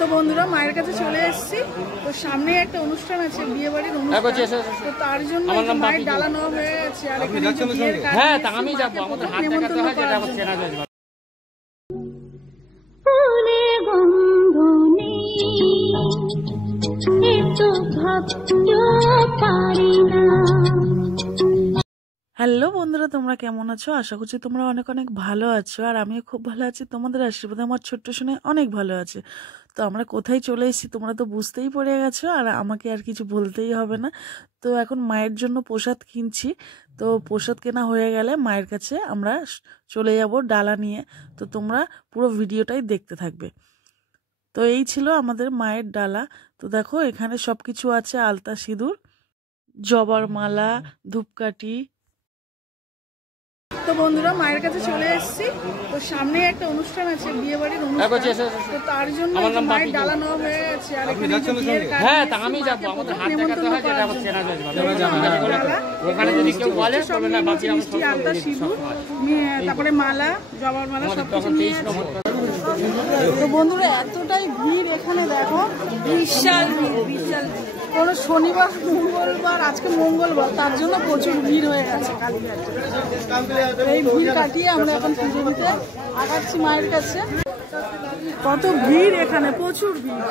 তো বন্ধুরা মায়ের কাছে চলে এসেছি। তো সামনে একটা অনুষ্ঠান আছে, বিয়ে বাড়ির অনুষ্ঠান। তো তার জন্য মায়ের ডালা নেওয়া হয়ে গেছে। আর এখানে আমি যাবো, আমাদের হাত দেখাতে হয়, যেটা হচ্ছে না যাবে। হ্যালো বন্ধুরা, তোমরা কেমন আছো? আশা করছি তোমরা অনেক অনেক ভালো আছো। আর আমিও খুব ভালো আছি, তোমাদের আশীর্বাদে আমার ছোট্ট শুনে অনেক ভালো আছে। তো আমরা কোথায় চলে এসেছি তোমরা তো বুঝতেই পড়ে গেছো, আর আমাকে আর কিছু বলতেই হবে না। তো এখন মায়ের জন্য প্রসাদ কিনছি। তো প্রসাদ কেনা হয়ে গেলে মায়ের কাছে আমরা চলে যাব ডালা নিয়ে। তো তোমরা পুরো ভিডিওটাই দেখতে থাকবে। তো এই ছিল আমাদের মায়ের ডালা। তো দেখো এখানে সব কিছু আছে, আলতা সিঁদুর, জবার মালা, ধূপকাঠি। তো বন্ধুরা মায়ের কাছে চলে এসেছি। তো সামনে একটা অনুষ্ঠান আছে, বিয়ে বাড়ির অনুষ্ঠান। তো তার জন্য মায়ের ডালা নেওয়া হয়ে গেছে। আর এখানে আমি যাবো, আমাদের হাত দেখাতে হয়, যেটা হচ্ছে না যাবে। মিষ্টি, আলতা, সিঁদুর, তারপরে মালা, জবার মালা সবকিছু নিয়ে। তো বন্ধুরা এতটাই ভিড় এখানে, দেখো বিশাল বিশাল। কোনো শনিবার মঙ্গলবার, আজকে মঙ্গলবার, তার জন্য প্রচুর ভিড় হয়ে গেছে কালীঘাটে। এই ভিড় কাটিয়ে আমরা এখন পুজো দিতে আগাচ্ছি মায়ের কাছে। কত ভিড় এখানে, প্রচুর ভিড়।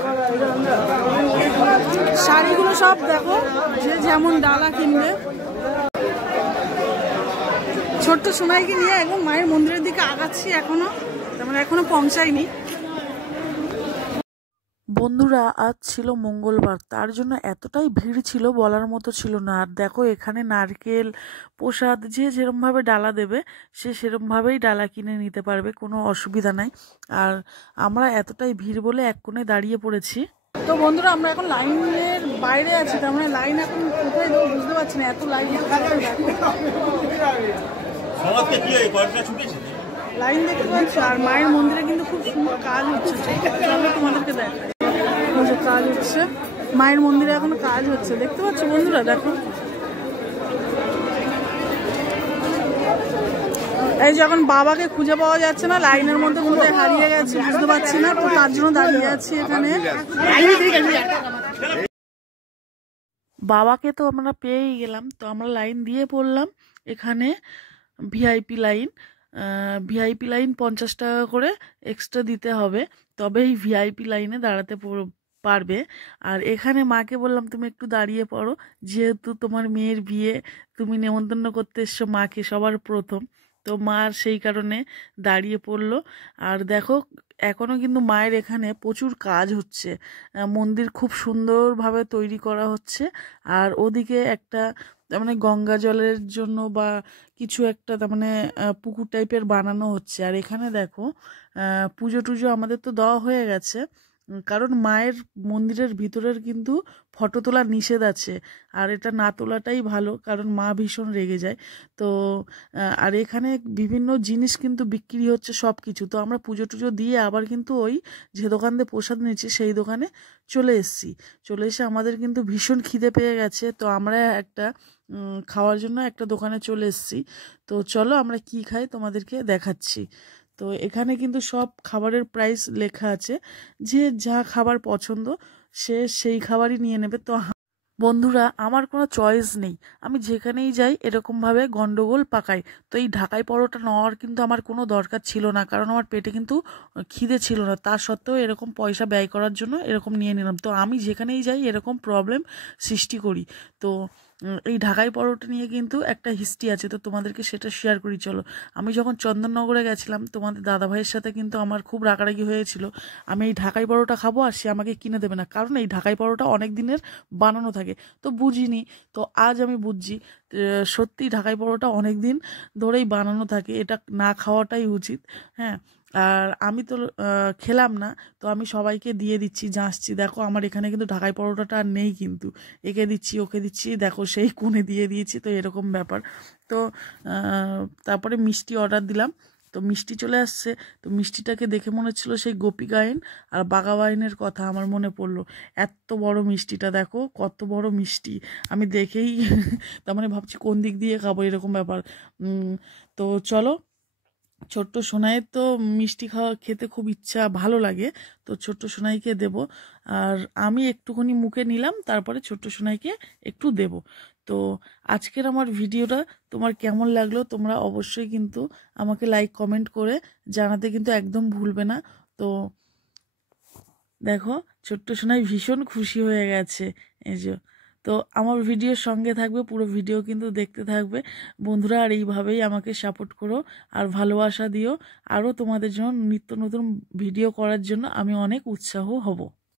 শাড়িগুলো সব দেখো, যে যেমন ডালা কিনবে। ছোট্ট সোনাইকে নিয়ে একদম মায়ের মন্দিরের দিকে আগাচ্ছি এখনো, মানে এখনো পৌঁছায়নি। বন্ধুরা আজ ছিল মঙ্গলবার, তার জন্য এতটাই ভিড় ছিল বলার মতো ছিল না। আর দেখো এখানে নারকেল, প্রসাদ, যে যেরমভাবে ডালা দেবে সে সেরমভাবেই ডালা কিনে নিতে পারবে, কোনো অসুবিধা নাই। আর আমরা এতটাই ভিড় বলে এক কোণে দাঁড়িয়ে পড়েছি। তো বন্ধুরা আমরা এখন লাইনের বাইরে আছি, তার মানে লাইন এখন কোথায় দেবো বুঝতে পারছি না, এত লাইন। লাইন দেখতে পাচ্ছ। আর মায়ের মন্দিরে কিন্তু খুব সুন্দর কাজ হচ্ছে, চলো তোমাদেরকে দেখাই। কাজ হচ্ছে মায়ের মন্দিরে, এখনো কাজ হচ্ছে, দেখতে পাচ্ছ বন্ধুরা। দেখো এই যখন বাবাকে খুঁজে পাওয়া যাচ্ছে না, লাইনের মধ্যে কোথায় হারিয়ে গেছে বুঝতে পারছি না, তো তার জন্য দাঁড়িয়ে আছি এখানে। বাবাকে তো আমরা পেয়েই গেলাম, তো আমরা লাইন দিয়ে পড়লাম এখানে। ভিআইপি লাইন, ভিআইপি লাইন 50 টাকা করে এক্সট্রা দিতে হবে, তবে এই ভিআইপি লাইনে দাঁড়াতে পারবে। আর এখানে মাকে বললাম তুমি একটু দাঁড়িয়ে পড়ো, যেহেতু তোমার মেয়ের বিয়ে, তুমি নেমন্তন্ন করতে এসছো মাকে সবার প্রথম। তো মার সেই কারণে দাঁড়িয়ে পড়লো। আর দেখো এখনও কিন্তু মায়ের এখানে প্রচুর কাজ হচ্ছে, মন্দির খুব সুন্দরভাবে তৈরি করা হচ্ছে। আর ওদিকে একটা মানে গঙ্গা জলের জন্য বা কিছু একটা তার মানে পুকুর টাইপের বানানো হচ্ছে। আর এখানে দেখো পুজো টুজো আমাদের তো দেওয়া হয়ে গেছে, কারণ মায়ের মন্দিরের ভিতরের কিন্তু ফটো তোলা নিষেধ আছে। আর এটা না তোলাটাই ভালো, কারণ মা ভীষণ রেগে যায়। তো আর এখানে বিভিন্ন জিনিস কিন্তু বিক্রি হচ্ছে সব কিছু। তো আমরা পুজো টুজো দিয়ে আবার কিন্তু ওই যে দোকান দিয়ে প্রসাদ নিচ্ছি সেই দোকানে চলে এসেছি। চলে এসে আমাদের কিন্তু ভীষণ খিদে পেয়ে গেছে, তো আমরা একটা খাওয়ার জন্য একটা দোকানে চলে এসেছি। তো চলো আমরা কি খাই তোমাদেরকে দেখাচ্ছি। তো এখানে কিন্তু সব খাবারের প্রাইস লেখা আছে, যে যা খাবার পছন্দ সে সেই খাবারই নিয়ে নেবে। তো বন্ধুরা আমার কোনো চয়েস নেই, আমি যেখানেই যাই এরকমভাবে গন্ডগোল পাকাই। তো এই ঢাকাই পরোটা নেওয়ার কিন্তু আমার কোনো দরকার ছিল না, কারণ আমার পেটে কিন্তু খিদে ছিল না। তা সত্ত্বেও এরকম পয়সা ব্যয় করার জন্য এরকম নিয়ে নিলাম। তো আমি যেখানেই যাই এরকম প্রবলেম সৃষ্টি করি। তো এই ঢাকাই পরোটা নিয়ে কিন্তু একটা হিস্ট্রি আছে, তো তোমাদেরকে সেটা শেয়ার করি চলো। আমি যখন চন্দননগরে গেছিলাম তোমাদের দাদাভাইয়ের সাথে, কিন্তু আমার খুব রাগারাগি হয়েছিল। আমি এই ঢাকাই পরোটা খাবো আর সে আমাকে কিনে দেবে না, কারণ এই ঢাকাই পরোটা অনেক দিনের বানানো থাকে। তো বুঝিনি, তো আজ আমি বুঝছি সত্যি ঢাকাই পরোটা অনেক দিন ধরেই বানানো থাকে, এটা না খাওয়াটাই উচিত। হ্যাঁ, আর আমি তো খেলাম না, তো আমি সবাইকে দিয়ে দিচ্ছি, জাঁচছি। দেখো আমার এখানে কিন্তু ঢাকাই পরোটাটা আর নেই, কিন্তু একে দিচ্ছি ওকে দিচ্ছি, দেখো সেই কোণে দিয়ে দিয়েছি। তো এরকম ব্যাপার। তো তারপরে মিষ্টি অর্ডার দিলাম, তো মিষ্টি চলে আসছে। তো মিষ্টিটাকে দেখে মনে হচ্ছিলো সেই গোপীগাইন আর বাঘাবাইনের কথা আমার মনে পড়লো। এত বড় মিষ্টিটা, দেখো কত বড় মিষ্টি, আমি দেখেই তার মানে ভাবছি কোন দিক দিয়ে খাবো, এরকম ব্যাপার। তো চলো ছোট্ট সোনাইয়ের তো মিষ্টি খেতে খুব ইচ্ছা ভালো লাগে, তো ছোট্ট সোনাইকে দেব। আর আমি একটুখানি মুখে নিলাম, তারপরে ছোট্ট সোনাইকে একটু দেব। তো আজকের আমার ভিডিওটা তোমার কেমন লাগলো তোমরা অবশ্যই কিন্তু আমাকে লাইক কমেন্ট করে জানাতে কিন্তু একদম ভুলবে না। তো দেখো ছোট্ট সোনাই ভীষণ খুশি হয়ে গেছে, এই যে। তো আমার ভিডিওর সঙ্গে থাকবে, পুরো ভিডিও কিন্তু দেখতে থাকবে বন্ধুরা, আর এইভাবেই আমাকে সাপোর্ট করো আর ভালোবাসা দিও। আরও তোমাদের জন্য নিত্য নতুন ভিডিও করার জন্য আমি অনেক উৎসাহ হব।